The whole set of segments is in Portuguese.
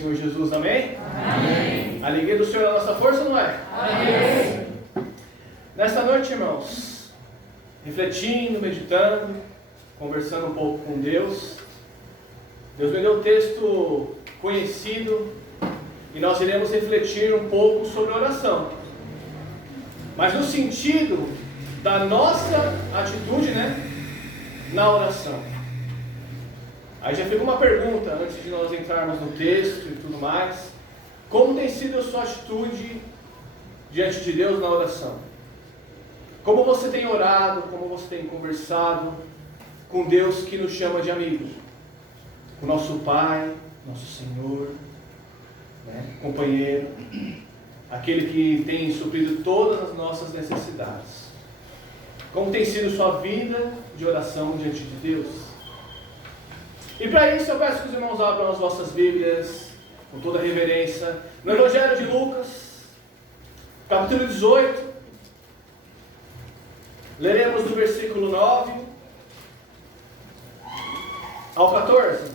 Senhor Jesus, amém? Amém. A alegria do Senhor é a nossa força, não é? Amém. Nesta noite, irmãos, refletindo, meditando, conversando um pouco com Deus, Deus me deu um texto conhecido e nós iremos refletir um pouco sobre oração, mas no sentido da nossa atitude, na oração. Aí já fica uma pergunta, antes de nós entrarmos no texto e tudo mais: como tem sido a sua atitude diante de Deus na oração? Como você tem orado, como você tem conversado com Deus que nos chama de amigo? O nosso Pai, nosso Senhor, companheiro, aquele que tem suprido todas as nossas necessidades. Como tem sido sua vida de oração diante de Deus? E para isso eu peço que os irmãos abram as vossas Bíblias com toda reverência no Evangelho de Lucas, capítulo 18. Leremos do versículo 9 ao 14.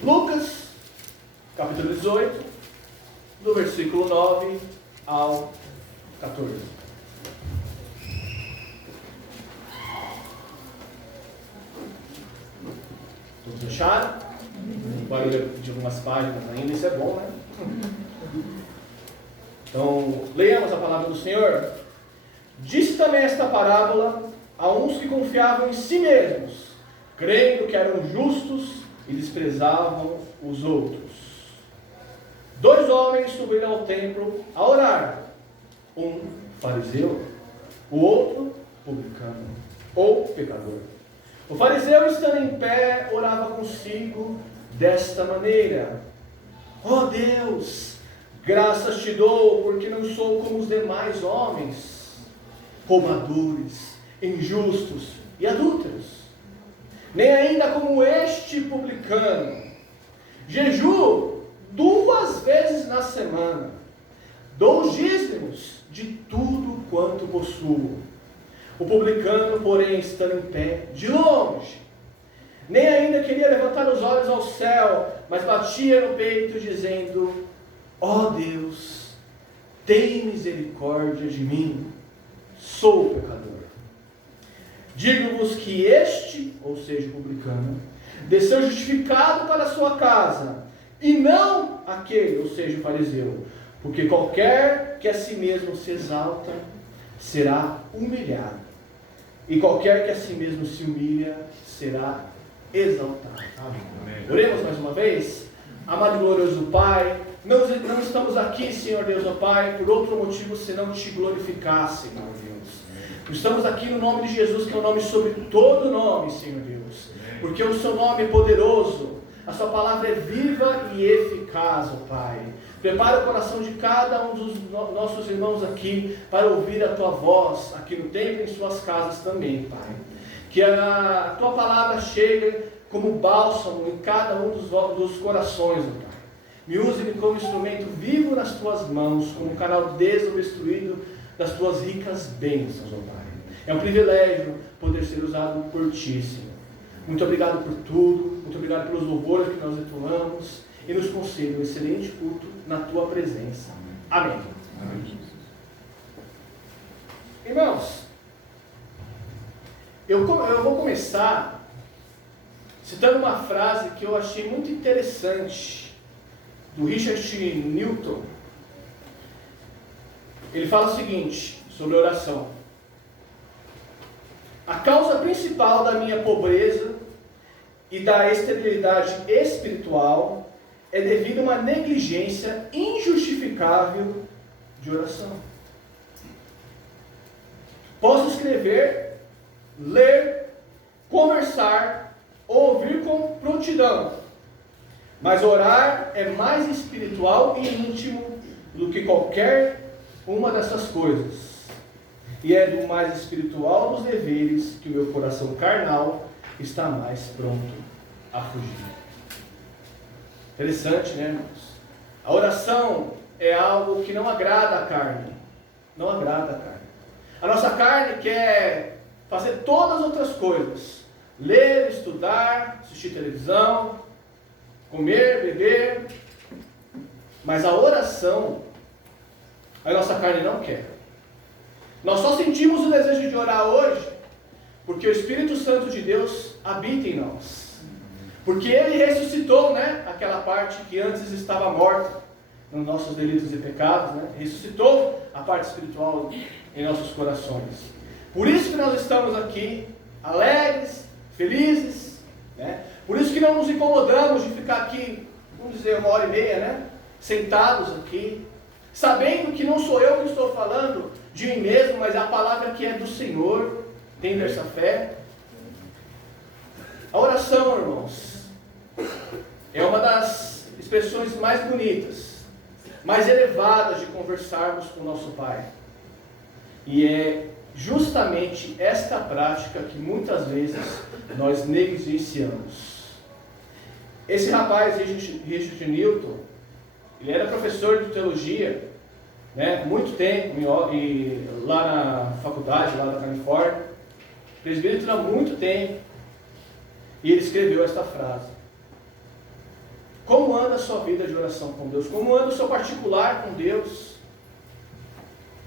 Lucas, capítulo 18, do versículo 9 ao 14. Todos acharam? Barulho de algumas páginas ainda, isso é bom, Então, leiamos a palavra do Senhor. Disse também esta parábola a uns que confiavam em si mesmos, crendo que eram justos e desprezavam os outros. 2 homens subiram ao templo a orar, um fariseu, o outro publicano ou pecador. O fariseu, estando em pé, orava consigo desta maneira: ó Deus, graças te dou, porque não sou como os demais homens, roubadores, injustos e adúlteros, nem ainda como este publicano. Jejuo 2 vezes na semana, dou os dízimos de tudo quanto possuo. O publicano, porém, estando em pé, de longe, nem ainda queria levantar os olhos ao céu, mas batia no peito, dizendo: ó Deus, tem misericórdia de mim, sou pecador. Digo-vos que este, ou seja, o publicano, desceu justificado para a sua casa, e não aquele, ou seja, o fariseu, porque qualquer que a si mesmo se exalta, será humilhado, e qualquer que a si mesmo se humilha, será exaltado. Amém. Oremos mais uma vez. Amado e glorioso Pai, não estamos aqui, Senhor Deus, ó Pai, por outro motivo senão te glorificar, Senhor Deus. Estamos aqui no nome de Jesus, que é o nome sobre todo nome, Senhor Deus, porque o seu nome é poderoso, a sua palavra é viva e eficaz, ó Pai. Prepara o coração de cada um dos nossos irmãos aqui para ouvir a tua voz, aqui no templo e em suas casas também, Pai. Que a tua palavra chegue como bálsamo em cada um dos corações, ó Pai. Me use-me como instrumento vivo nas tuas mãos, como um canal desobstruído das tuas ricas bênçãos, ó Pai. É um privilégio poder ser usado por ti, Senhor. Muito obrigado por tudo, muito obrigado pelos louvores que nós entoamos, e nos conceda um excelente culto na tua presença. Amém. Amém. Irmãos, eu vou começar citando uma frase que eu achei muito interessante, do Richard Newton. Ele fala o seguinte sobre oração: a causa principal da minha pobreza e da esterilidade espiritual é devido a uma negligência injustificável de oração. Posso escrever, ler, conversar, ouvir com prontidão, mas orar é mais espiritual e íntimo do que qualquer uma dessas coisas, e é do mais espiritual dos deveres que o meu coração carnal está mais pronto a fugir. Interessante, irmãos? A oração é algo que não agrada a carne. Não agrada a carne. A nossa carne quer fazer todas as outras coisas: ler, estudar, assistir televisão, comer, beber, mas a oração, a nossa carne não quer. Nós só sentimos o desejo de orar hoje porque o Espírito Santo de Deus habita em nós. Porque Ele ressuscitou, né, aquela parte que antes estava morta nos nossos delitos e pecados, né? Ressuscitou a parte espiritual em nossos corações. Por isso que nós estamos aqui alegres, felizes, né? Por isso que não nos incomodamos de ficar aqui, vamos dizer, 1h30, né, sentados aqui, sabendo que não sou eu que estou falando de mim mesmo, mas é a palavra que é do Senhor. Tendo essa fé. A oração, irmãos, é uma das expressões mais bonitas, mais elevadas de conversarmos com o nosso Pai. E é justamente esta prática que muitas vezes nós negligenciamos. Esse rapaz, Richard Newton, ele era professor de teologia, né, muito tempo, e lá na faculdade, lá da Califórnia, presbítero há muito tempo, e ele escreveu esta frase: como anda a sua vida de oração com Deus? Como anda o seu particular com Deus?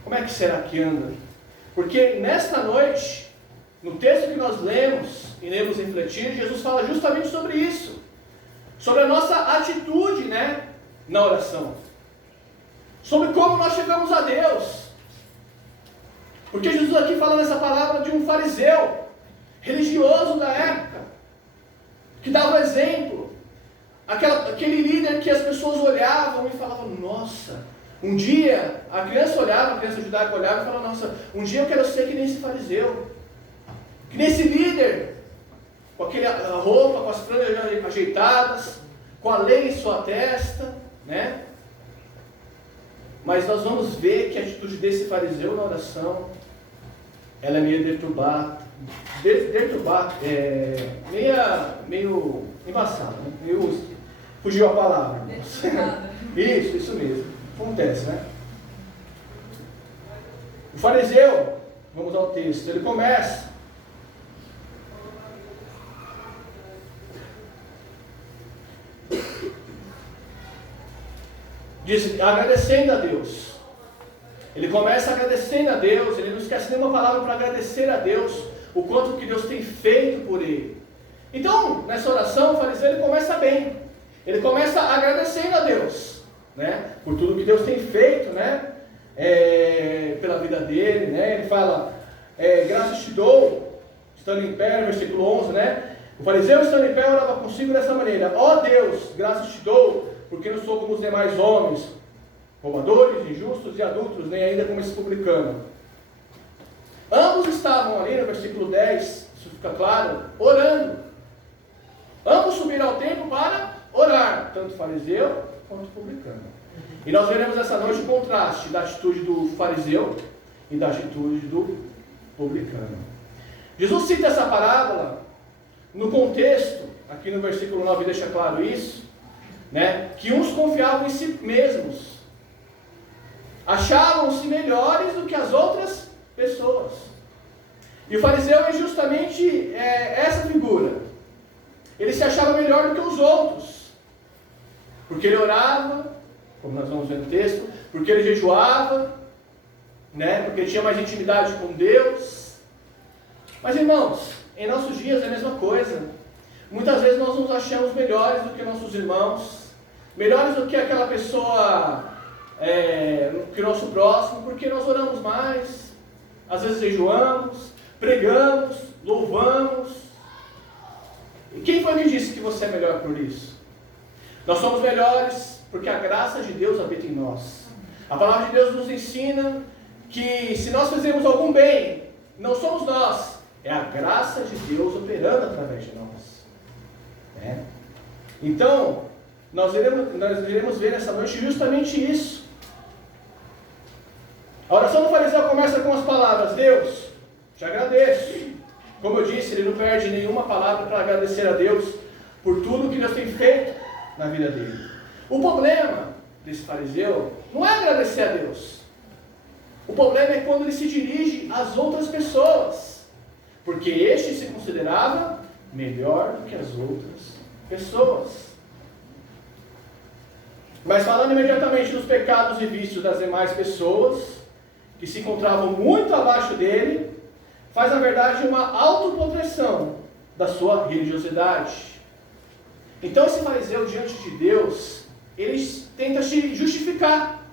Como é que será que anda? Porque nesta noite, no texto que nós lemos, iremos refletir, Jesus fala justamente sobre isso, sobre a nossa atitude, né, na oração, sobre como nós chegamos a Deus. Porque Jesus aqui fala nessa palavra de um fariseu, religioso da época, que dava exemplo, aquele líder que as pessoas olhavam e falavam: nossa, um dia, a criança judaica olhava e falava: nossa, um dia eu quero ser que nem esse fariseu, que nem esse líder, com aquela roupa, com as franjas ajeitadas, com a lei em sua testa, né? Mas nós vamos ver que a atitude desse fariseu na oração, ela é meio deturbada, meio embaçada, né? Fugiu a palavra. Isso mesmo, acontece, né? O fariseu, vamos ao texto, ele começa agradecendo a Deus. Ele começa agradecendo a Deus, ele não esquece nenhuma palavra para agradecer a Deus, o quanto que Deus tem feito por ele. Então, nessa oração, o fariseu ele começa bem. Ele começa agradecendo a Deus, né, por tudo que Deus tem feito, né, pela vida dele, né. Ele fala: graças te dou, estando em pé, no versículo 11, né. O fariseu, estando em pé, orava consigo dessa maneira: ó Deus, graças te dou, porque não sou como os demais homens, roubadores, injustos e adúlteros, nem ainda como esse publicano. Ambos estavam ali no versículo 10, isso fica claro, orando. Ambos subiram ao templo para orar, tanto o fariseu quanto o publicano. E nós veremos essa noite o contraste da atitude do fariseu e da atitude do publicano. Jesus cita essa parábola no contexto, aqui no versículo 9 deixa claro isso, né, que uns confiavam em si mesmos, achavam-se melhores do que as outras pessoas. E o fariseu é justamente essa figura. Ele se achava melhor do que os outros, porque ele orava, como nós vamos ver no texto, porque ele jejuava, né, porque ele tinha mais intimidade com Deus. Mas, irmãos, em nossos dias é a mesma coisa. Muitas vezes nós nos achamos melhores do que nossos irmãos, melhores do que aquela pessoa, que o nosso próximo, porque nós oramos mais, às vezes jejuamos, pregamos, louvamos. E quem foi que disse que você é melhor por isso? Nós somos melhores porque a graça de Deus habita em nós. A palavra de Deus nos ensina que se nós fizermos algum bem, não somos nós, é a graça de Deus operando através de nós. Então, nós iremos ver nessa noite justamente isso. A oração do fariseu começa com as palavras: Deus, te agradeço. Como eu disse, ele não perde nenhuma palavra para agradecer a Deus por tudo que Deus tem feito na vida dele. O problema desse fariseu não é agradecer a Deus. O problema é quando ele se dirige às outras pessoas, porque este se considerava melhor do que as outras pessoas. Mas falando imediatamente dos pecados e vícios das demais pessoas, que se encontravam muito abaixo dele, faz na verdade uma autoproteção da sua religiosidade. Então esse fariseu diante de Deus, ele tenta se justificar,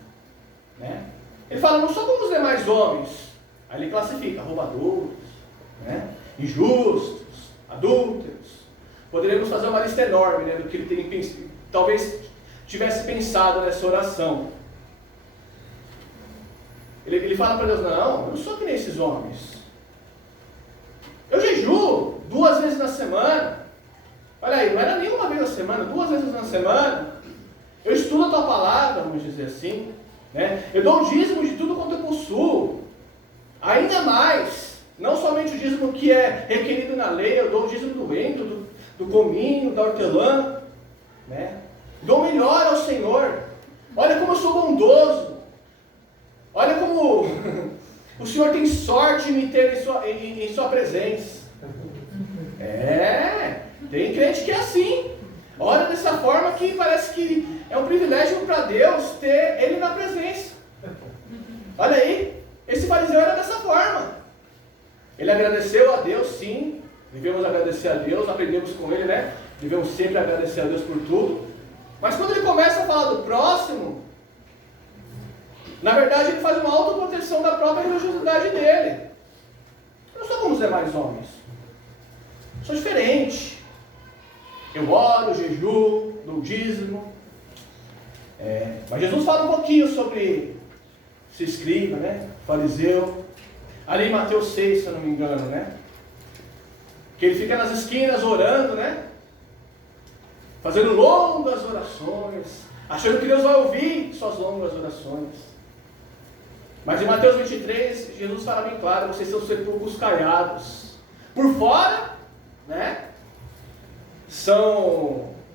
né? Ele fala, não sou como os demais homens. Aí ele classifica roubadores, né? Injustos, adúlteros. Poderíamos fazer uma lista enorme, né, do que ele talvez tivesse pensado nessa oração. Ele fala para Deus, não, eu não sou que nem esses homens. Eu jejuo 2 vezes na semana. Olha aí, não era nem 1 vez na semana, 2 vezes na semana. Eu estudo a tua palavra, vamos dizer assim, né? Eu dou o dízimo de tudo quanto eu possuo. Ainda mais, não somente o dízimo que é requerido na lei, eu dou o dízimo do vento, do cominho, da hortelã, né? Dou melhor ao Senhor. Olha como eu sou bondoso. Olha como o Senhor tem sorte de me ter em sua presença. Tem crente que é assim. Olha dessa forma que parece que é um privilégio para Deus ter Ele na presença. Olha aí, esse fariseu era dessa forma. Ele agradeceu a Deus, sim. Devemos agradecer a Deus, aprendemos com ele, né? Devemos sempre agradecer a Deus por tudo. Mas quando ele começa a falar do próximo, na verdade ele faz uma autoproteção da própria religiosidade dele. Eu não sou como os demais homens. Sou diferente. Eu oro, jejuo, dou dízimo. Mas Jesus fala um pouquinho sobre esse escriba, né? Fariseu. Ali em Mateus 6, se eu não me engano, né? Que ele fica nas esquinas orando, né? Fazendo longas orações, achando que Deus vai ouvir suas longas orações. Mas em Mateus 23, Jesus fala bem claro, vocês são sepulcros caiados. Por fora, né?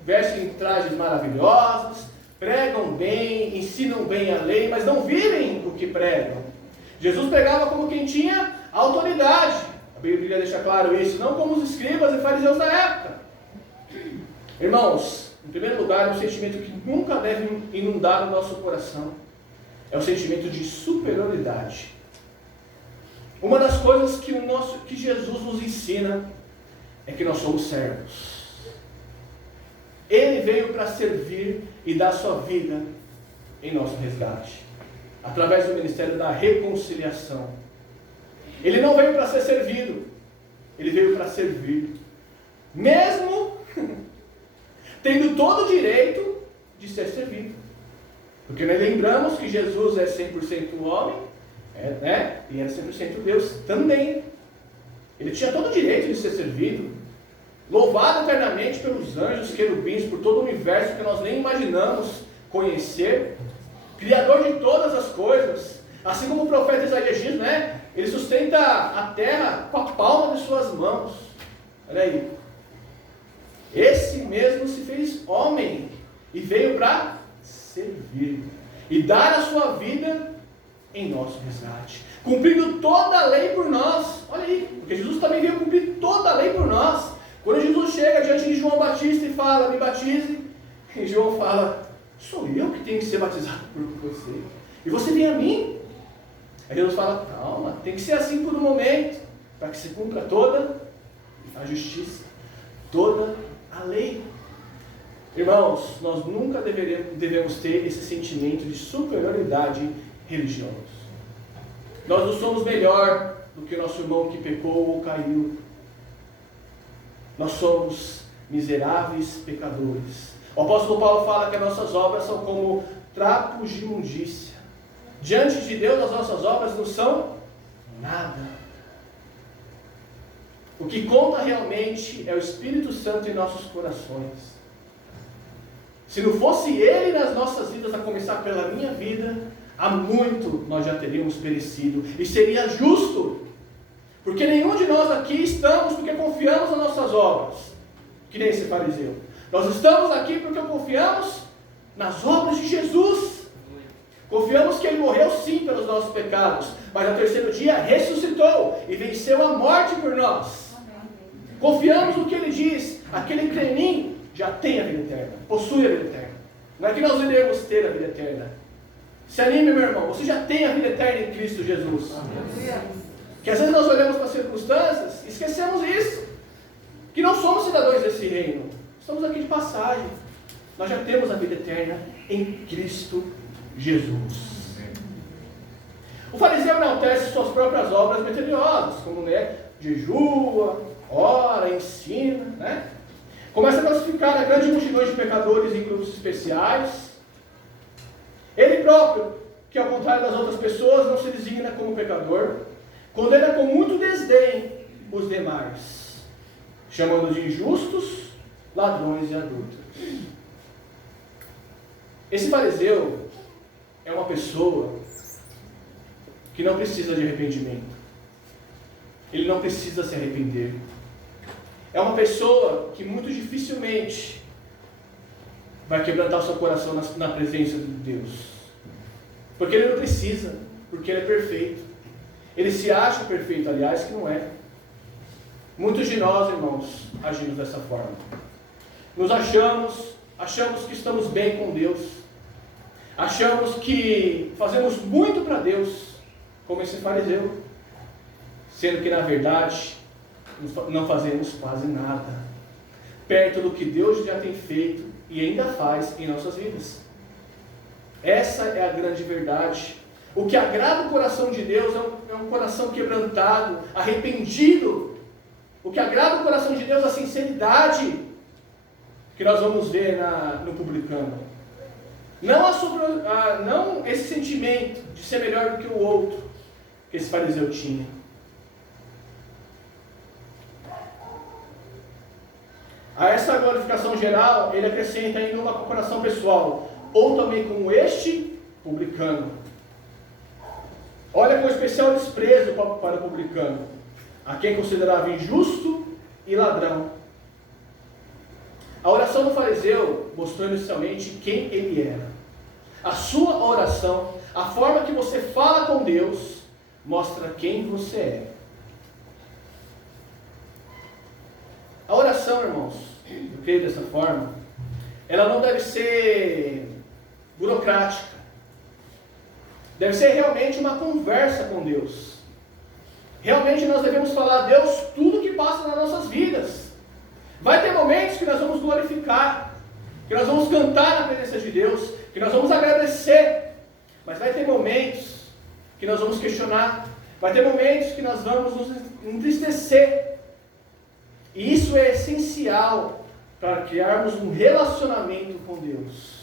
Vestem em trajes maravilhosos, pregam bem, ensinam bem a lei, mas não vivem o que pregam. Jesus pregava como quem tinha autoridade. A Bíblia deixa claro isso, não como os escribas e fariseus da época. Irmãos, em primeiro lugar, um sentimento que nunca deve inundar o nosso coração é o sentimento de superioridade. Uma das coisas que Jesus nos ensina é que nós somos servos. Ele veio para servir e dar sua vida em nosso resgate, através do ministério da reconciliação. Ele não veio para ser servido, ele veio para servir, mesmo tendo todo o direito de ser servido. Porque nós lembramos que Jesus é 100% homem, né? E era 100% Deus também. Ele tinha todo o direito de ser servido, louvado eternamente pelos anjos, querubins, por todo o universo que nós nem imaginamos conhecer, Criador de todas as coisas, assim como o profeta Isaías diz, né? Ele sustenta a terra com a palma de suas mãos. Olha aí. Esse mesmo se fez homem e veio para servir e dar a sua vida em nosso resgate, cumprindo toda a lei por nós. Olha aí, porque Jesus também veio cumprir toda a lei por nós. Quando Jesus chega diante de João Batista e fala, me batize, e João fala, sou eu que tenho que ser batizado por você, e você vem a mim? Aí Jesus fala, calma, tem que ser assim por um momento, para que se cumpra toda a justiça, toda a lei. Irmãos, nós nunca devemos ter esse sentimento de superioridade religiosa. Nós não somos melhor do que o nosso irmão que pecou ou caiu. Nós somos miseráveis pecadores. O apóstolo Paulo fala que as nossas obras são como trapos de imundícia. Diante de Deus, as nossas obras não são nada. O que conta realmente é o Espírito Santo em nossos corações. Se não fosse Ele nas nossas vidas, a começar pela minha vida, há muito nós já teríamos perecido. E seria justo, porque nenhum de nós aqui estamos porque confiamos nas nossas obras, que nem esse fariseu. Nós estamos aqui porque confiamos nas obras de Jesus. Confiamos que Ele morreu sim pelos nossos pecados, mas no terceiro dia ressuscitou e venceu a morte por nós. Confiamos no que Ele diz, aquele que crê em mim já tem a vida eterna, possui a vida eterna. Não é que nós iremos ter a vida eterna. Se anime, meu irmão, você já tem a vida eterna em Cristo Jesus. Que às vezes nós olhamos para as circunstâncias e esquecemos isso. Que não somos cidadãos desse reino. Estamos aqui de passagem. Nós já temos a vida eterna em Cristo Jesus. O fariseu enaltece suas próprias obras meritoriosas, como jejua, ora, ensina, né? Começa a classificar a grande multidão de pecadores em grupos especiais. Ele próprio, que ao contrário das outras pessoas, não se designa como pecador, condena com muito desdém os demais, chamando de injustos, ladrões e adúlteros. Esse fariseu é uma pessoa que não precisa de arrependimento. Ele não precisa se arrepender. É uma pessoa que muito dificilmente vai quebrantar o seu coração na presença de Deus. Porque ele não precisa, porque ele é perfeito. Ele se acha perfeito, aliás, que não é. Muitos de nós, irmãos, agimos dessa forma. Nos achamos que estamos bem com Deus. Achamos que fazemos muito para Deus, como esse fariseu. Sendo que, na verdade, não fazemos quase nada, perto do que Deus já tem feito e ainda faz em nossas vidas. Essa é a grande verdade. O que agrada o coração de Deus é um coração quebrantado, arrependido. O que agrada o coração de Deus é a sinceridade que nós vamos ver no publicano. Não esse sentimento de ser melhor do que o outro que esse fariseu tinha. A essa glorificação geral, ele acrescenta ainda uma comparação pessoal, ou também com este publicano. Olha com especial desprezo para o publicano, a quem considerava injusto e ladrão. A oração do fariseu mostrou inicialmente quem ele era. A sua oração, a forma que você fala com Deus, mostra quem você é. A oração, irmãos, eu creio dessa forma, ela não deve ser burocrática. Deve ser realmente uma conversa com Deus. Realmente nós devemos falar a Deus tudo que passa nas nossas vidas. Vai ter momentos que nós vamos glorificar, que nós vamos cantar na presença de Deus, que nós vamos agradecer. Mas vai ter momentos que nós vamos questionar. Vai ter momentos que nós vamos nos entristecer. E isso é essencial para criarmos um relacionamento com Deus.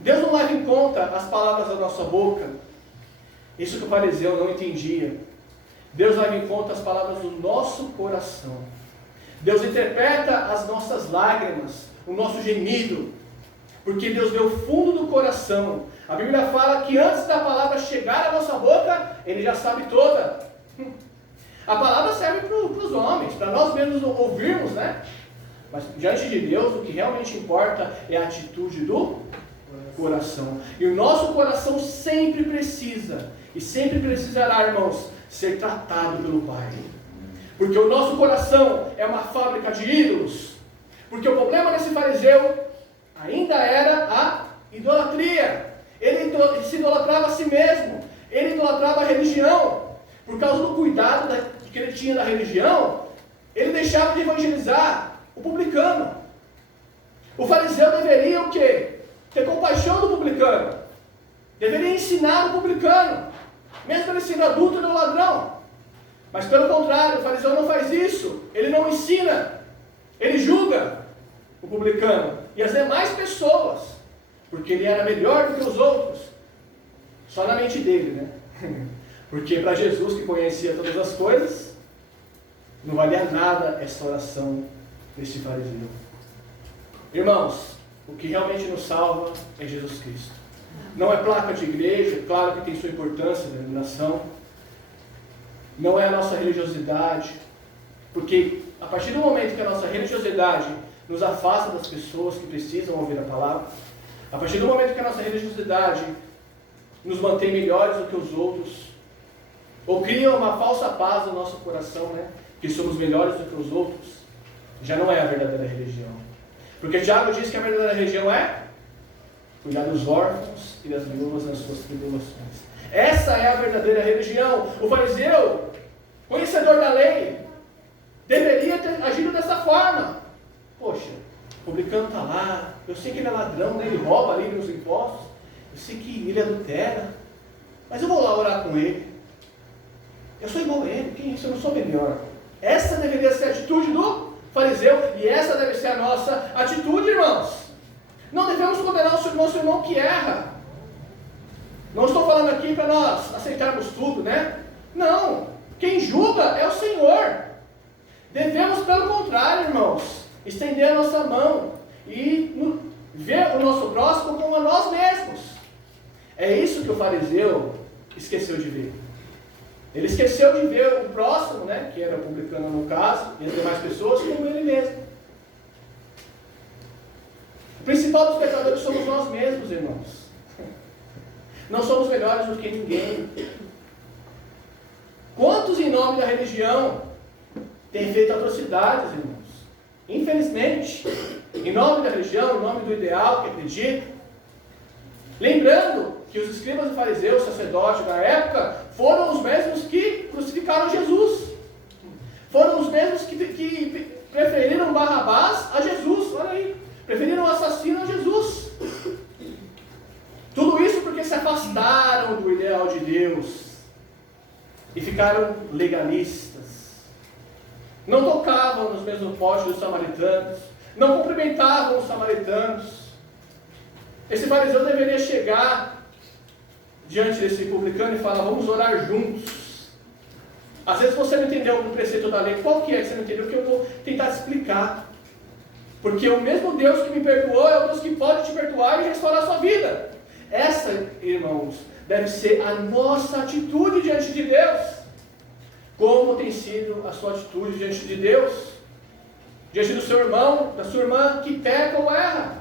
Deus não leva em conta as palavras da nossa boca. Isso que o fariseu não entendia. Deus leva em conta as palavras do nosso coração. Deus interpreta as nossas lágrimas, o nosso gemido, porque Deus vê o fundo do coração. A Bíblia fala que antes da palavra chegar à nossa boca, Ele já sabe toda. A palavra serve para os homens, para nós mesmos ouvirmos, né? Mas diante de Deus, o que realmente importa é a atitude do coração. E o nosso coração sempre precisa, e sempre precisará, irmãos, ser tratado pelo Pai. Porque o nosso coração é uma fábrica de ídolos. Porque o problema desse fariseu ainda era a idolatria. Ele se idolatrava a si mesmo. Ele idolatrava a religião. Por causa do cuidado que ele tinha da religião, ele deixava de evangelizar o publicano. O fariseu deveria o quê? Ter compaixão do publicano. Deveria ensinar o publicano, mesmo ele sendo adúltero ou ladrão. Mas pelo contrário, o fariseu não faz isso. Ele não ensina. Ele julga o publicano e as demais pessoas, porque ele era melhor do que os outros. Só na mente dele, né? Porque para Jesus, que conhecia todas as coisas, não valia nada essa oração deste fariseu. Irmãos, o que realmente nos salva é Jesus Cristo. Não é placa de igreja, claro que tem sua importância na denominação. Não é a nossa religiosidade, porque a partir do momento que a nossa religiosidade nos afasta das pessoas que precisam ouvir a palavra, a partir do momento que a nossa religiosidade nos mantém melhores do que os outros, ou cria uma falsa paz no nosso coração, né? Que somos melhores do que os outros, já não é a verdadeira religião. Porque Tiago diz que a verdadeira religião é cuidar dos órfãos e das viúvas nas suas tribulações. Essa é a verdadeira religião. O fariseu, conhecedor da lei, deveria ter agido dessa forma. Poxa, o publicano está lá, eu sei que ele é ladrão, ele rouba ali nos impostos, eu sei que ele adultera, mas eu vou lá orar com ele. Eu sou igual a ele, quem é isso? Eu não sou melhor. Essa deveria ser a atitude do fariseu, e essa deve ser a nossa atitude, irmãos. Não devemos condenar o nosso irmão que erra. Não estou falando aqui para nós aceitarmos tudo, né? Não. Quem julga é o Senhor. Devemos, pelo contrário, irmãos, estender a nossa mão e ver o nosso próximo como a nós mesmos. É isso que o fariseu esqueceu de ver. Ele esqueceu de ver o próximo, né, que era o publicano no caso, e as demais pessoas, como ele mesmo. O principal dos pecadores somos nós mesmos, irmãos. Não somos melhores do que ninguém. Quantos em nome da religião têm feito atrocidades, irmãos? Infelizmente, em nome da religião, em nome do ideal que acredita. Lembrando que os escribas e fariseus, sacerdotes da época, foram os mesmos que crucificaram Jesus. Foram os mesmos que preferiram Barrabás a Jesus. Olha aí, preferiram o assassino a Jesus. Tudo isso porque se afastaram do ideal de Deus e ficaram legalistas. Não tocavam nos mesmos postes dos samaritanos, não cumprimentavam os samaritanos. Esse fariseu deveria chegar diante desse publicano e falar: vamos orar juntos. Às vezes você não entendeu o preceito da lei. Qual que é que você não entendeu? Que eu vou tentar te explicar. Porque o mesmo Deus que me perdoou é o Deus que pode te perdoar e restaurar a sua vida. Essa, irmãos, deve ser a nossa atitude diante de Deus. Como tem sido a sua atitude diante de Deus? Diante do seu irmão, da sua irmã que peca ou erra.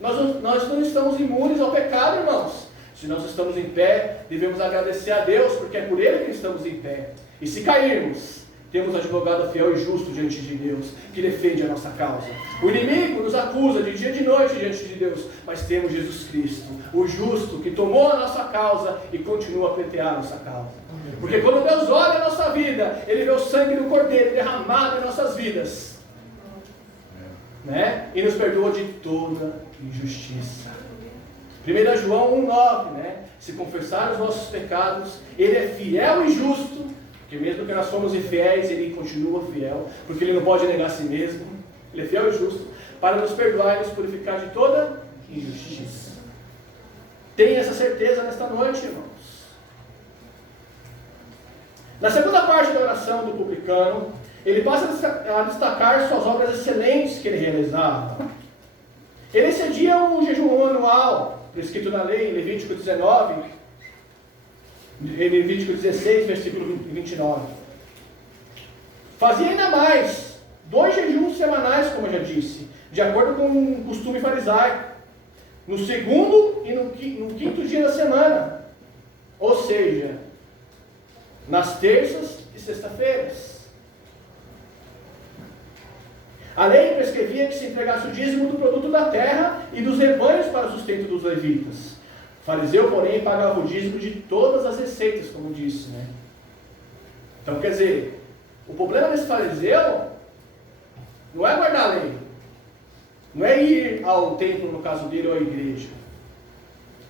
Nós não estamos imunes ao pecado, irmãos. Se nós estamos em pé, devemos agradecer a Deus, porque é por Ele que estamos em pé. E se cairmos, temos advogado fiel e justo diante de Deus, que defende a nossa causa. O inimigo nos acusa de dia e de noite diante de Deus, mas temos Jesus Cristo, o justo, que tomou a nossa causa e continua a pleitear a nossa causa. Porque quando Deus olha a nossa vida, Ele vê o sangue do Cordeiro derramado em nossas vidas, né? E nos perdoa de toda injustiça. 1 João 1,9, né? Se confessar os nossos pecados, Ele é fiel e justo, porque mesmo que nós fomos infiéis, Ele continua fiel, porque Ele não pode negar a si mesmo. Ele é fiel e justo, para nos perdoar e nos purificar de toda injustiça. Tenha essa certeza nesta noite, irmãos. Na segunda parte da oração do publicano, ele passa a destacar suas obras excelentes que ele realizava. Ele excedia o jejum anual, prescrito na lei, em Levítico 19, Levítico 16, versículo 29. Fazia ainda mais, 2 jejuns semanais, como eu já disse, de acordo com o costume farisaico, no segundo e no quinto dia da semana, ou seja, nas terças e sexta-feiras. A lei prescrevia que se entregasse o dízimo do produto da terra e dos rebanhos para o sustento dos levitas. O fariseu, porém, pagava o dízimo de todas as receitas, como disse, né? Então, quer dizer, o problema desse fariseu não é guardar a lei, não é ir ao templo, no caso dele, ou à igreja.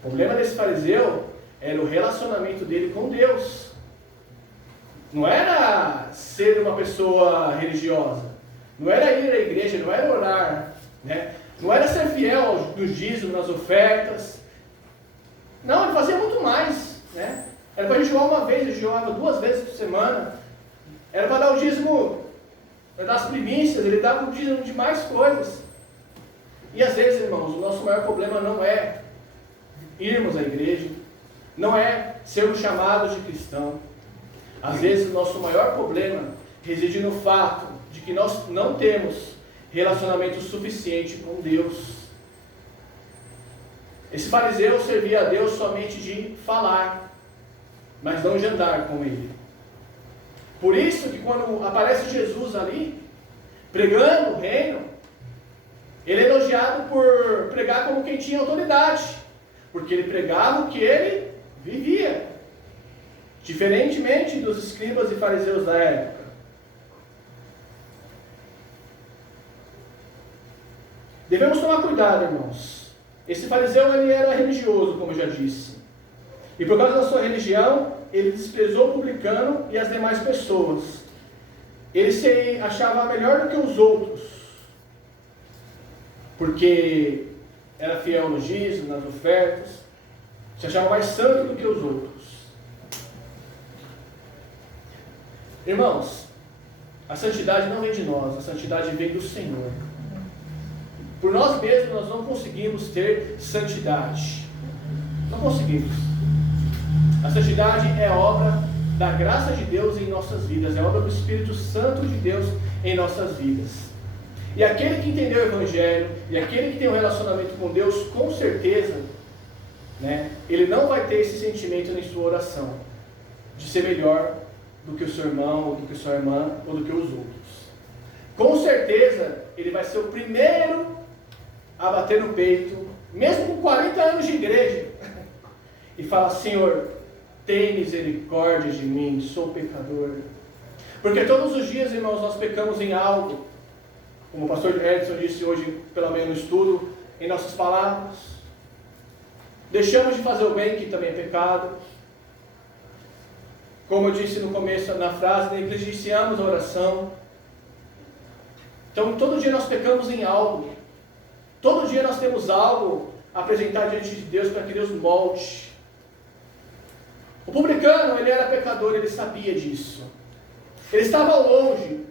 O problema desse fariseu era o relacionamento dele com Deus. Não era ser uma pessoa religiosa, não era ir à igreja, não era orar, né? Não era ser fiel nos dízimos, nas ofertas. Não, ele fazia muito mais, né? Era para jejuar uma vez, ele jejuava 2 vezes por semana. Era para dar o dízimo das primícias, ele dava o dízimo de mais coisas. E às vezes, irmãos, o nosso maior problema não é irmos à igreja, não é sermos chamados de cristão. Às vezes o nosso maior problema reside no fato de que nós não temos relacionamento suficiente com Deus. Esse fariseu servia a Deus somente de falar, mas não de andar com Ele. Por isso que quando aparece Jesus ali, pregando o reino, Ele é elogiado por pregar como quem tinha autoridade, porque ele pregava o que ele vivia, diferentemente dos escribas e fariseus da época. Devemos tomar cuidado, irmãos. Esse fariseu, ele era religioso, como eu já disse. E por causa da sua religião, ele desprezou o publicano e as demais pessoas. Ele se achava melhor do que os outros, porque era fiel no dízimo, nas ofertas, se achava mais santo do que os outros. Irmãos, a santidade não vem de nós, a santidade vem do Senhor. Por nós mesmos nós não conseguimos ter santidade. Não conseguimos. A santidade é obra da graça de Deus em nossas vidas, é obra do Espírito Santo de Deus em nossas vidas. E aquele que entendeu o Evangelho, e aquele que tem um relacionamento com Deus, com certeza, ele não vai ter esse sentimento em sua oração, de ser melhor do que o seu irmão, ou do que a sua irmã, ou do que os outros. Com certeza, ele vai ser o primeiro a bater no peito, mesmo com 40 anos de igreja, e falar: Senhor, tem misericórdia de mim, sou pecador. Porque todos os dias, irmãos, nós pecamos em algo, como o pastor Edson disse hoje pela manhã no estudo, em nossas palavras. Deixamos de fazer o bem, que também é pecado. Como eu disse no começo, na frase, negligenciamos a oração. Então, todo dia nós pecamos em algo. Todo dia nós temos algo a apresentar diante de Deus para que Deus molde. O publicano, ele era pecador, ele sabia disso. Ele estava longe,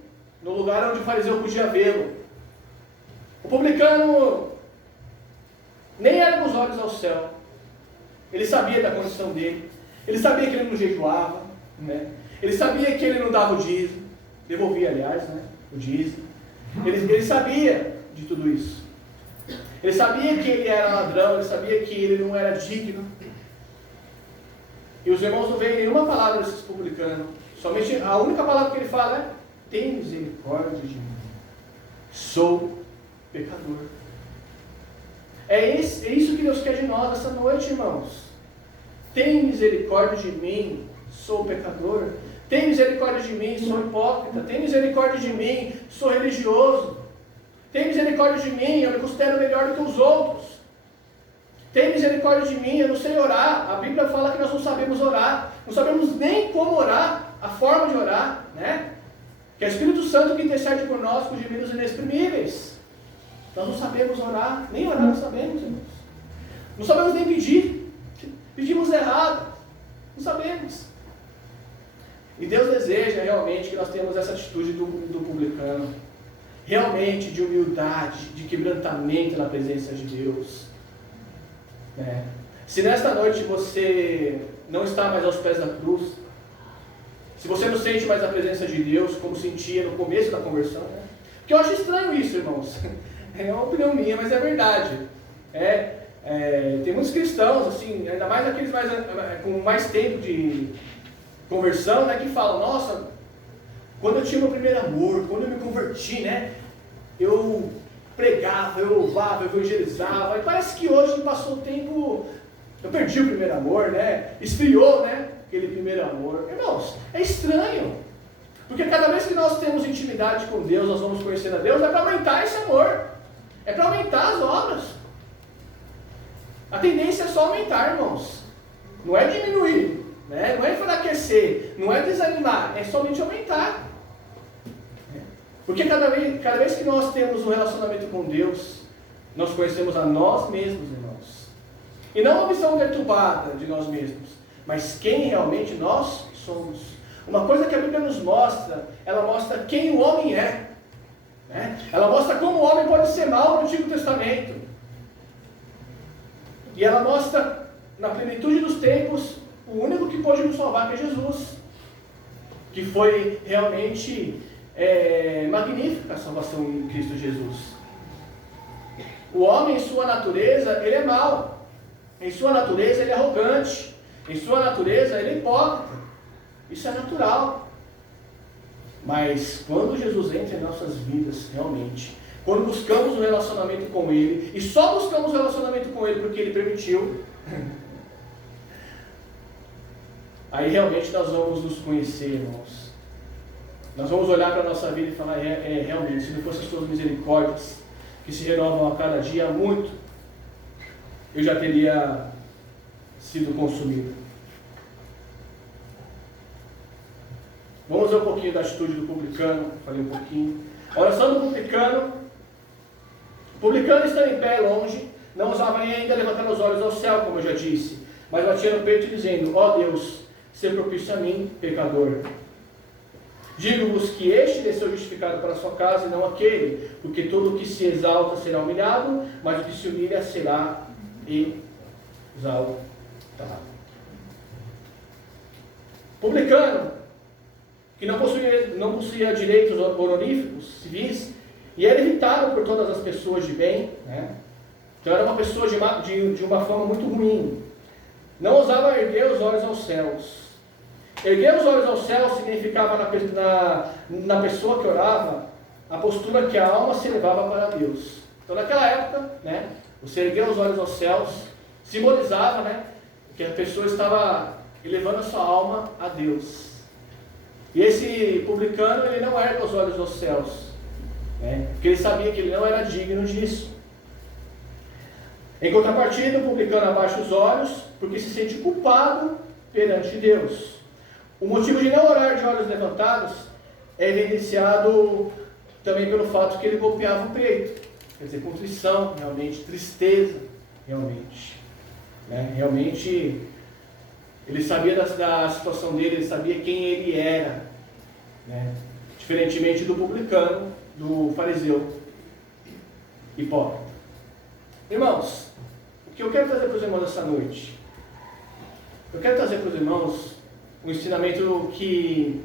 no lugar onde o fariseu podia vê-lo. O publicano nem era com os olhos ao céu. Ele sabia da condição dele. Ele sabia que ele não jejuava, Ele sabia que ele não dava o dízimo. Devolvia, aliás, o dízimo. Ele sabia de tudo isso. Ele sabia que ele era ladrão, ele sabia que ele não era digno. E os irmãos não veem nenhuma palavra desses publicanos. Somente a única palavra que ele fala é: tem misericórdia de mim, sou pecador. É isso que Deus quer de nós essa noite, irmãos. Tem misericórdia de mim, sou pecador. Tem misericórdia de mim, sou hipócrita. Tem misericórdia de mim, sou religioso. Tem misericórdia de mim, eu me considero melhor do que os outros. Tem misericórdia de mim, eu não sei orar. A Bíblia fala que nós não sabemos orar. Não sabemos nem como orar, a forma de orar, Que é o Espírito Santo que intercede por nós com gemidos inexprimíveis. Nós não sabemos orar, nem orar não sabemos, irmãos. Não sabemos nem pedir. Pedimos errado. Não sabemos. E Deus deseja realmente que nós tenhamos essa atitude do publicano. Realmente de humildade, de quebrantamento na presença de Deus. Se nesta noite você não está mais aos pés da cruz, se você não sente mais a presença de Deus como sentia no começo da conversão, porque eu acho estranho isso, irmãos. É uma opinião minha, mas é verdade. Tem muitos cristãos, assim, ainda mais aqueles com mais tempo de conversão, que falam: nossa, quando eu tinha meu primeiro amor, quando eu me converti, eu pregava, eu louvava, eu evangelizava, e parece que hoje passou o tempo, eu perdi o primeiro amor, esfriou, aquele primeiro amor. Irmãos, é estranho, porque cada vez que nós temos intimidade com Deus, nós vamos conhecendo a Deus, é para aumentar esse amor, é para aumentar as obras. A tendência é só aumentar, irmãos, não é diminuir, não é enfraquecer, não é desanimar, é somente aumentar. Porque cada vez que nós temos um relacionamento com Deus, nós conhecemos a nós mesmos, irmãos. E não uma visão deturpada de nós mesmos, mas quem realmente nós somos. Uma coisa que a Bíblia nos mostra, ela mostra quem o homem é. Ela mostra como o homem pode ser mau no Antigo Testamento. E ela mostra, na plenitude dos tempos, o único que pode nos salvar, que é Jesus. Que foi realmente magnífica a salvação em Cristo Jesus. O homem, em sua natureza, ele é mau. Em sua natureza, ele é arrogante. Em sua natureza, ele é hipócrita. Isso é natural. Mas quando Jesus entra em nossas vidas, realmente, quando buscamos um relacionamento com Ele, e só buscamos um relacionamento com Ele porque Ele permitiu, aí realmente nós vamos nos conhecer, irmãos. Nós vamos olhar para a nossa vida e falar, realmente, se não fossem as tuas misericórdias, que se renovam a cada dia muito, eu já teria sido consumido. Vamos ver um pouquinho da atitude do publicano. Falei um pouquinho. A oração do publicano. O publicano estando em pé longe, não ousava nem ainda levantar os olhos ao céu, como eu já disse, mas batia no peito dizendo, ó Deus, ser propício a mim, pecador. Digo-vos que este desceu justificado para a sua casa e não aquele, porque todo o que se exalta será humilhado, mas o que se humilha será exaltado. Publicano, que não possuía direitos honoríficos, civis, e era evitado por todas as pessoas de bem, né? Então era uma pessoa de uma fama muito ruim. Não ousava erguer os olhos aos céus. Erguer os olhos aos céus significava na pessoa que orava a postura que a alma se elevava para Deus. Então naquela época, né, você erguer os olhos aos céus simbolizava, né, que a pessoa estava elevando a sua alma a Deus. E esse publicano, ele não ergue os olhos aos céus, né, porque ele sabia que ele não era digno disso. Em contrapartida, o publicano abaixa os olhos porque se sente culpado perante Deus. O motivo de não orar de olhos levantados é evidenciado também pelo fato que ele golpeava o peito. Quer dizer, contrição, realmente, tristeza, realmente. Né? Realmente, ele sabia da situação dele, ele sabia quem ele era. Né? Diferentemente do publicano, do fariseu hipócrita. Irmãos, o que eu quero trazer para os irmãos essa noite? Eu quero trazer para os irmãos um ensinamento que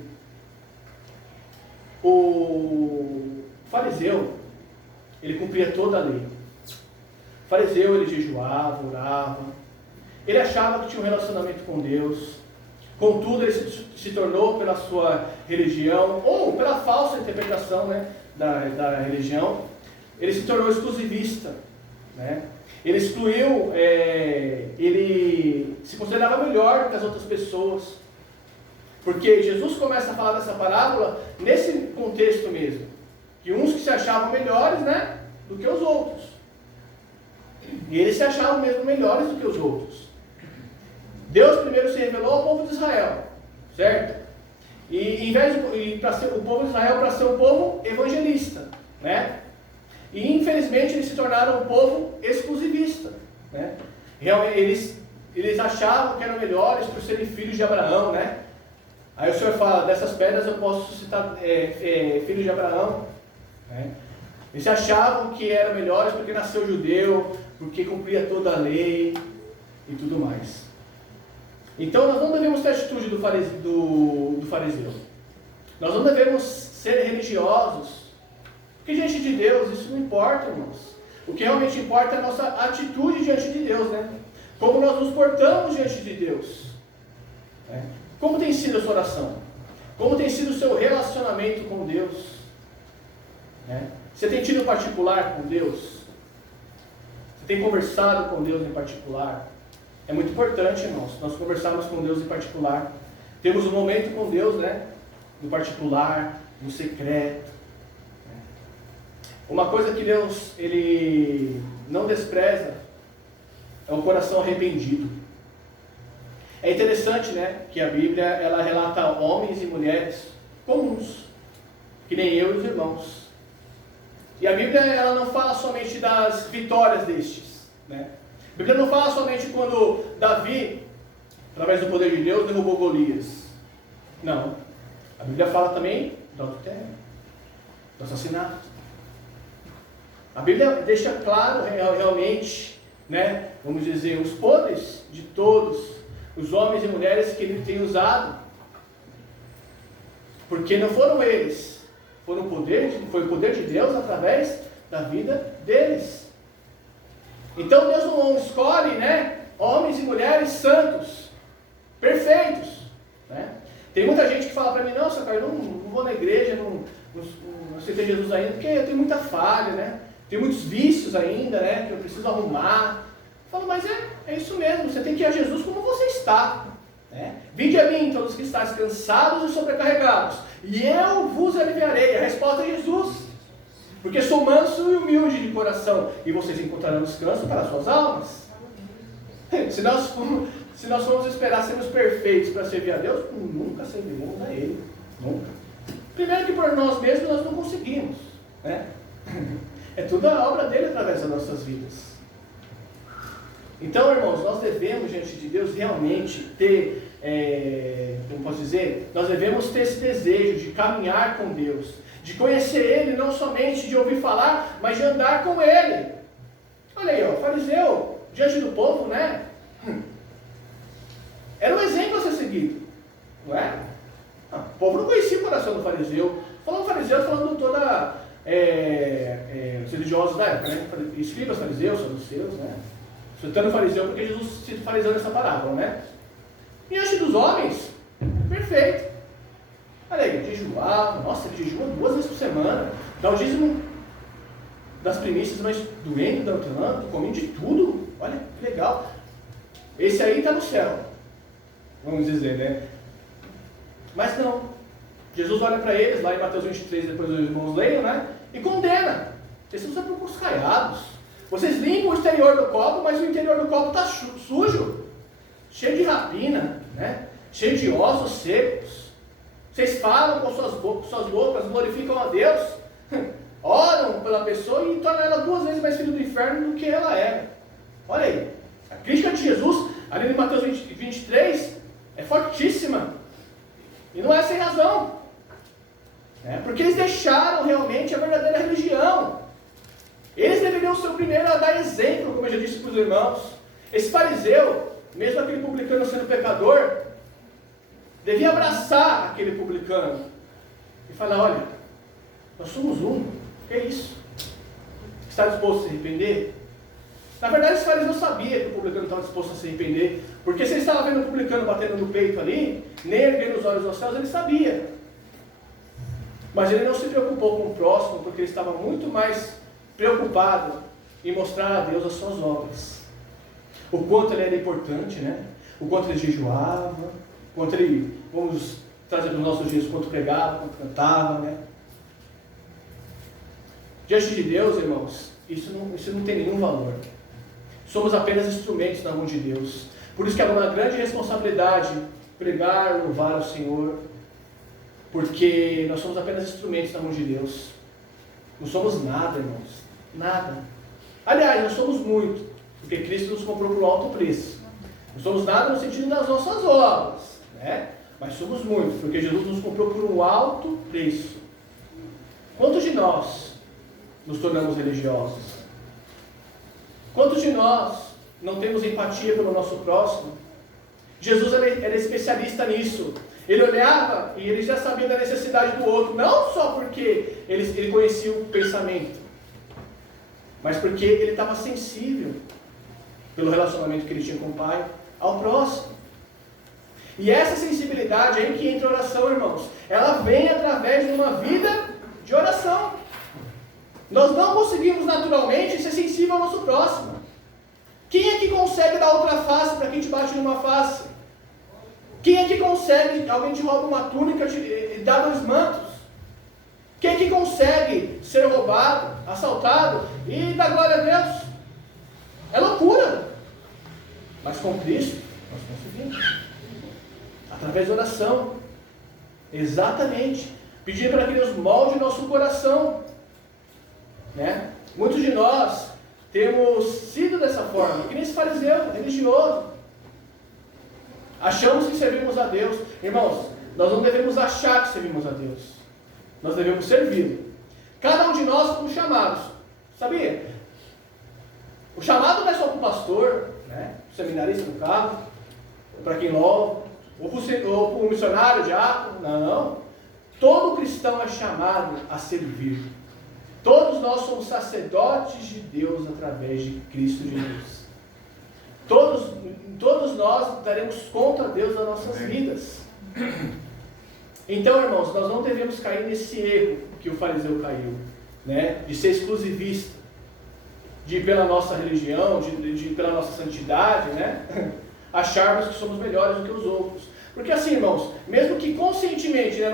o fariseu, ele cumpria toda a lei. O fariseu, ele jejuava, orava, ele achava que tinha um relacionamento com Deus, contudo ele se tornou pela sua religião, ou pela falsa interpretação, né, da religião, ele se tornou exclusivista, né? Ele excluiu, ele se considerava melhor que as outras pessoas, porque Jesus começa a falar dessa parábola nesse contexto mesmo, que uns que se achavam melhores, né, do que os outros, e eles se achavam mesmo melhores do que os outros. Deus primeiro se revelou ao povo de Israel, certo? E em vez de o povo de Israel para ser um povo evangelista, né? E infelizmente eles se tornaram um povo exclusivista, né? Realmente, eles achavam que eram melhores por serem filhos de Abraão, né? Aí o Senhor fala, dessas pedras eu posso suscitar filhos de Abraão, né? Eles achavam que eram melhores porque nasceu judeu, porque cumpria toda a lei e tudo mais. Então nós não devemos ter a atitude do fariseu. Nós não devemos ser religiosos, porque diante de Deus isso não importa, irmãos. O que realmente importa é a nossa atitude diante de Deus, né? Como nós nos portamos diante de Deus, né? Como tem sido a sua oração? Como tem sido o seu relacionamento com Deus? Né? Você tem tido particular com Deus? Você tem conversado com Deus em particular? É muito importante, irmãos, nós conversarmos com Deus em particular. Temos um momento com Deus, né? No particular, no secreto. Uma coisa que Deus, Ele não despreza é o coração arrependido. É interessante, né, que a Bíblia, ela relata homens e mulheres comuns, que nem eu e os irmãos. E a Bíblia, ela não fala somente das vitórias destes, né? A Bíblia não fala somente quando Davi, através do poder de Deus, derrubou Golias. Não. A Bíblia fala também do adultério, do assassinato. A Bíblia deixa claro realmente, né, vamos dizer, os podres de todos os homens e mulheres que Ele tem usado. Porque não foram eles, foi o poder de Deus através da vida deles. Então Deus não escolhe, né, homens e mulheres santos, perfeitos, né? Tem muita gente que fala para mim, nossa, cara, eu não vou na igreja, não aceitei Jesus ainda porque eu tenho muita falha, né? Tenho muitos vícios ainda, né? Que eu preciso arrumar. Eu falo, mas é isso mesmo, você tem que ir a Jesus como você está. Né? Vinde a mim, todos que estáis cansados e sobrecarregados, e eu vos aliviarei. A resposta é Jesus. Porque sou manso e humilde de coração, e vocês encontrarão descanso para as suas almas. Se nós formos esperar sermos perfeitos para servir a Deus, nunca serviremos a Ele. Nunca. Primeiro que por nós mesmos nós não conseguimos. Né? É tudo a obra dele através das nossas vidas. Então, irmãos, nós devemos, diante de Deus, realmente ter, como posso dizer, nós devemos ter esse desejo de caminhar com Deus, de conhecer Ele, não somente de ouvir falar, mas de andar com Ele. Olha aí, ó, o fariseu, diante do povo, né? Era um exemplo a ser seguido, não é? O povo não conhecia o coração do fariseu. Falando fariseu, falando toda os religiosos da época, né? Escribas, fariseus, saduceus, né? Citando fariseu, porque Jesus cita fariseu nessa parábola, né? Diante dos homens, perfeito. Olha aí, jejuava, nossa, ele jejua 2 vezes por semana, dá o dízimo das primícias, mas doendo, dando, comendo de tudo. Olha, que legal. Esse aí está no céu, vamos dizer, né? Mas não. Jesus olha para eles, lá em Mateus 23, depois os irmãos leiam, né? E condena. Vocês são poucos caiados. Vocês limpam o exterior do copo, mas o interior do copo está sujo, cheio de rapina, né? Cheio de ossos secos. Vocês falam com suas bocas, glorificam a Deus, oram pela pessoa e tornam ela 2 vezes mais filha do inferno do que ela é. Olha aí, a crítica de Jesus, ali em Mateus 23, é fortíssima. E não é sem razão. Porque eles deixaram realmente a verdadeira religião. Eles deveriam ser o primeiro a dar exemplo, como eu já disse para os irmãos. Esse fariseu, mesmo aquele publicano sendo pecador, devia abraçar aquele publicano e falar, olha, nós somos um, que é isso? Está disposto a se arrepender? Na verdade, esse fariseu sabia que o publicano estava disposto a se arrepender, porque se ele estava vendo o publicano batendo no peito ali, nem erguendo os olhos aos céus, ele sabia. Mas ele não se preocupou com o próximo, porque ele estava muito mais preocupado em mostrar a Deus as suas obras. O quanto ele era importante, né? O quanto ele jejuava, o quanto ele, vamos trazer para os nossos dias, o quanto pregava, o quanto cantava, né? Diante de Deus, irmãos, isso não tem nenhum valor. Somos apenas instrumentos na mão de Deus. Por isso que é uma grande responsabilidade pregar, louvar ao Senhor, porque nós somos apenas instrumentos na mão de Deus. Não somos nada, irmãos. Nada. Aliás, nós somos muito, porque Cristo nos comprou por um alto preço. Não somos nada no sentido das nossas obras, né? Mas somos muito, porque Jesus nos comprou por um alto preço. Quantos de nós nos tornamos religiosos? Quantos de nós não temos empatia pelo nosso próximo? Jesus era especialista nisso. Ele olhava e ele já sabia da necessidade do outro, não só porque ele conhecia o pensamento, mas porque ele estava sensível, pelo relacionamento que ele tinha com o Pai, ao próximo. E essa sensibilidade aí que entra a oração, irmãos, ela vem através de uma vida de oração. Nós não conseguimos naturalmente ser sensível ao nosso próximo. Quem é que consegue dar outra face para quem te bate numa face? Quem é que consegue, alguém te rouba uma túnica e dá 2 mantos? Quem é que consegue ser roubado, assaltado e dar glória a Deus? É loucura. Mas com Cristo, nós conseguimos. Através da oração. Exatamente. Pedir para que Deus molde nosso coração. Né? Muitos de nós temos sido dessa forma, que nem esse fariseu religioso. Achamos que servimos a Deus. Irmãos, nós não devemos achar que servimos a Deus. Nós devemos servir. Cada um de nós fomos chamados. Sabia? O chamado não é só para o pastor, né? O seminarista no carro, para quem louva, ou para o missionário, diácono. Não. Todo cristão é chamado a servir. Todos nós somos sacerdotes de Deus através de Cristo Jesus. Todos nós daremos conta a Deus das nossas vidas. Então, irmãos, nós não devemos cair nesse erro que o fariseu caiu, né? De ser exclusivista, de pela nossa religião, pela nossa santidade, né? Acharmos que somos melhores do que os outros. Porque assim, irmãos, mesmo que conscientemente, né,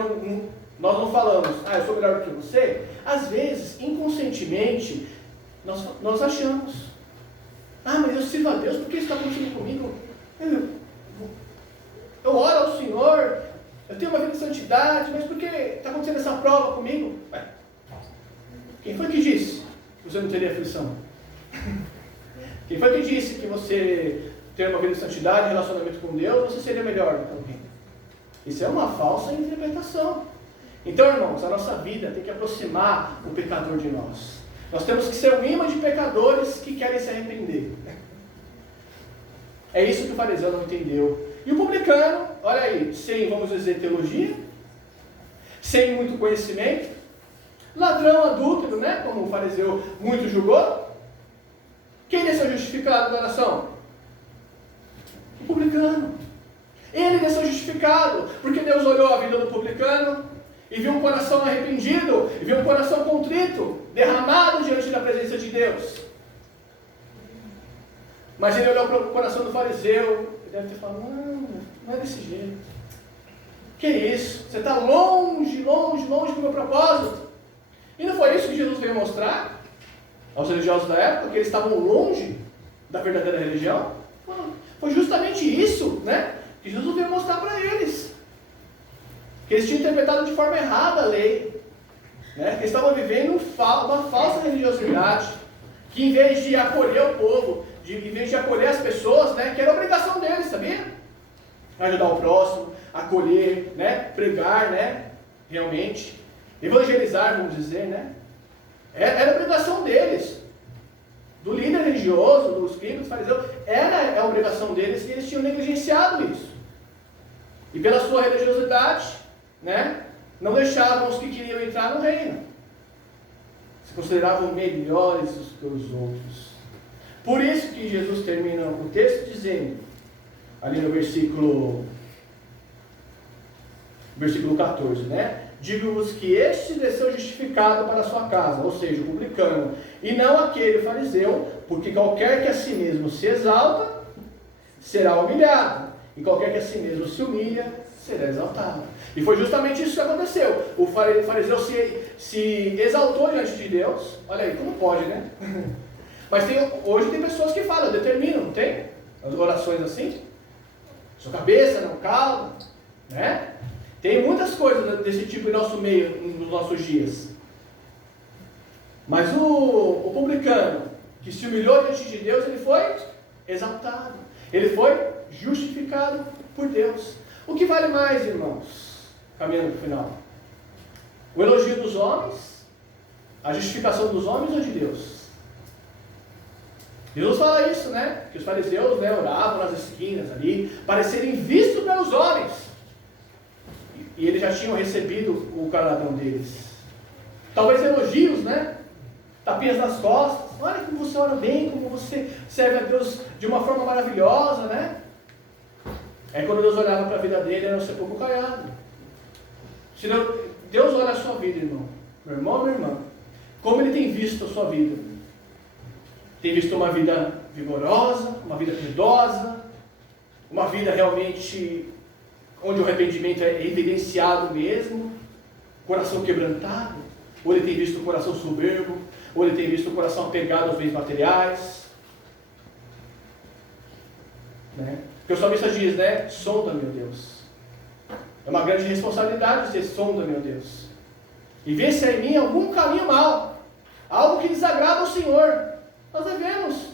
nós não falamos, eu sou melhor do que você, às vezes, inconscientemente, nós achamos, mas eu sirvo a Deus, por que isso está acontecendo comigo? Eu oro ao Senhor, eu tenho uma vida de santidade, mas por que está acontecendo essa prova comigo? Quem foi que disse que você não teria aflição? Quem foi que disse que você ter uma vida de santidade, relacionamento com Deus, você seria melhor do que alguém? Isso é uma falsa interpretação. Então, irmãos, a nossa vida tem que aproximar o pecador de nós. Nós temos que ser um imã de pecadores que querem se arrepender. É isso que o fariseu não entendeu. E o publicano, olha aí, sem, vamos dizer, teologia, sem muito conhecimento, ladrão, adúltero, né, como o fariseu muito julgou. Quem desceu justificado da nação? O publicano. Ele desceu justificado, porque Deus olhou a vida do publicano e viu um coração arrependido, e viu um coração contrito, derramado diante da presença de Deus. Mas ele olhou para o coração do fariseu, e deve ter falado, não é desse jeito. Que isso? Você está longe do meu propósito. E não foi isso que Jesus veio mostrar aos religiosos da época, que eles estavam longe da verdadeira religião? Foi justamente isso, né, que Jesus veio mostrar para eles. Que eles tinham interpretado de forma errada a lei, né? Que eles estavam vivendo uma falsa religiosidade, que em vez de acolher o povo, em vez de acolher as pessoas, né, que era obrigação deles, sabia? Ajudar o próximo, acolher, né, pregar, né, realmente, evangelizar, vamos dizer, né? Era obrigação deles, do líder religioso, dos escribas, dos fariseus, era a obrigação deles, e eles tinham negligenciado isso. E pela sua religiosidade, né, não deixavam os que queriam entrar no reino. Se consideravam melhores do que os outros. Por isso que Jesus termina o texto dizendo, ali no versículo 14, né? Digo-vos que este desceu justificado para a sua casa, ou seja, o publicano, e não aquele fariseu, porque qualquer que a si mesmo se exalta, será humilhado, e qualquer que a si mesmo se humilha, será exaltado. E foi justamente isso que aconteceu. O fariseu se exaltou diante de Deus. Olha aí, como pode, né? Mas hoje tem pessoas que falam, determinam, não tem? As orações assim. Sua cabeça não calma, né? Tem muitas coisas desse tipo em nosso meio, nos nossos dias. Mas o publicano, que se humilhou diante de Deus, ele foi exaltado. Ele foi justificado por Deus. O que vale mais, irmãos? Caminhando para o final. O elogio dos homens, a justificação dos homens ou de Deus? Jesus fala isso, né? Que os fariseus, né, oravam nas esquinas ali, para serem vistos pelos homens. E eles já tinham recebido o galardão deles. Talvez elogios, né? Tapinhas nas costas. Olha como você ora bem, como você serve a Deus de uma forma maravilhosa, né? É quando Deus olhava para a vida dele, era um sepulcro caiado. Senão, Deus olha a sua vida, irmão. Meu irmão, minha irmã. Como Ele tem visto a sua vida? Tem visto uma vida vigorosa, uma vida piedosa, uma vida realmente onde o arrependimento é evidenciado mesmo, coração quebrantado, ou Ele tem visto o coração soberbo, ou Ele tem visto o coração apegado aos bens materiais, né? Porque o salmista diz, né, sonda, meu Deus. É uma grande responsabilidade dizer, sonda, meu Deus, e vê se há em mim algum caminho mau, algo que desagrada ao Senhor. Nós devemos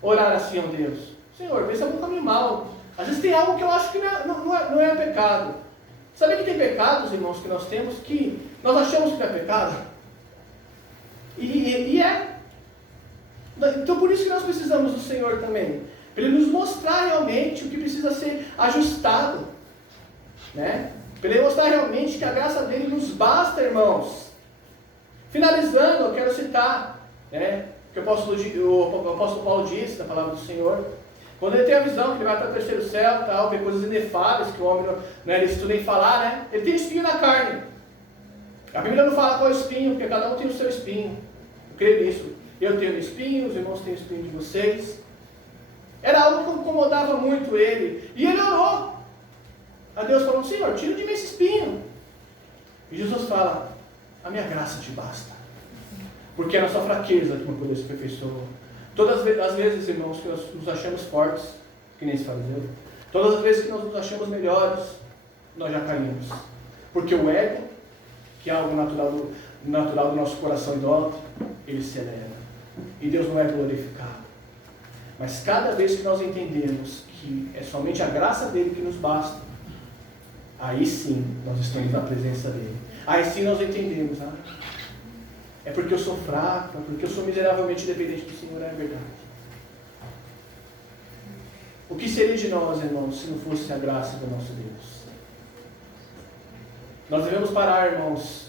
orar assim ao Deus. Senhor, vê se há algum caminho mau. Às vezes tem algo que eu acho que não é pecado. Sabe que tem pecados, irmãos, que nós temos que nós achamos que não é pecado? E é. Então por isso que nós precisamos do Senhor também. Para Ele nos mostrar realmente o que precisa ser ajustado. Né? Para Ele mostrar realmente que a graça dele nos basta, irmãos. Finalizando, eu quero citar, né, o que o apóstolo Paulo disse na palavra do Senhor. Quando ele tem a visão que ele vai até o terceiro céu, tal, vê coisas inefáveis que o homem não é lícito nem falar, né? Ele tem espinho na carne. A Bíblia não fala qual é o espinho, porque cada um tem o seu espinho. Eu creio nisso. Eu tenho espinho, os irmãos têm espinho de vocês. Era algo que incomodava muito ele. E ele orou a Deus, falando: Senhor, tira de mim esse espinho. E Jesus fala: a minha graça te basta. Porque é na sua fraqueza que o meu poder se aperfeiçoa. Todas as vezes, irmãos, que nós nos achamos fortes, que nem se fariseu, todas as vezes que nós nos achamos melhores, nós já caímos. Porque o ego, que é algo natural do nosso coração idólatra, ele se eleva. E Deus não é glorificado. Mas cada vez que nós entendemos que é somente a graça dele que nos basta, aí sim nós estamos na presença dele. Aí sim nós entendemos: é porque eu sou fraco, é porque eu sou miseravelmente dependente do Senhor, é verdade. O que seria de nós, irmãos, se não fosse a graça do nosso Deus? Nós devemos parar, irmãos,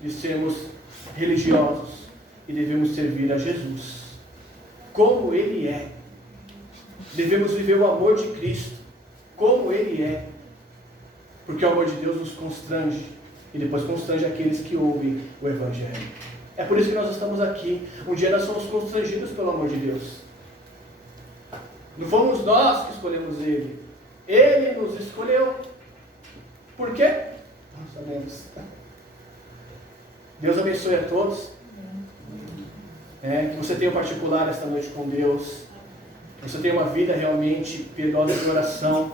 de sermos religiosos e devemos servir a Jesus como Ele é. Devemos viver o amor de Cristo como Ele é, porque o amor de Deus nos constrange e depois constrange aqueles que ouvem o Evangelho. É por isso que nós estamos aqui. Um dia nós somos constrangidos pelo amor de Deus. Não fomos nós que escolhemos Ele. Ele nos escolheu. Por quê? Não sabemos. Deus abençoe a todos. Que você tenha um particular esta noite com Deus. Que você tenha uma vida realmente piedosa de oração.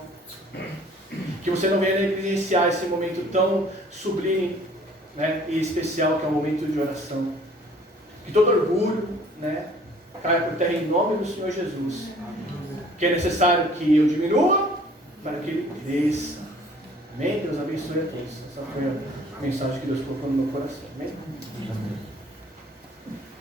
Que você não venha negligenciar esse momento tão sublime, e especial que é o momento de oração. Que todo orgulho, caia por terra em nome do Senhor Jesus. Que é necessário que eu diminua para que Ele cresça. Amém? Deus abençoe a todos. Essa foi a mensagem que Deus colocou no meu coração. Amém?